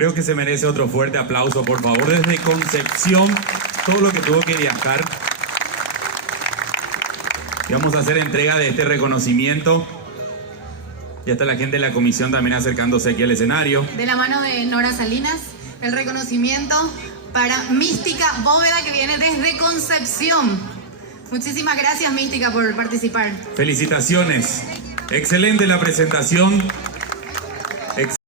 Creo que se merece otro fuerte aplauso, por favor, desde Concepción, todo lo que tuvo que viajar. Y vamos a hacer entrega de este reconocimiento. Ya está la gente de la comisión también acercándose aquí al escenario. De la mano de Nora Salinas, el reconocimiento para Mística Bóveda, que viene desde Concepción. Muchísimas gracias, Mística, por participar. Felicitaciones. Excelente la presentación.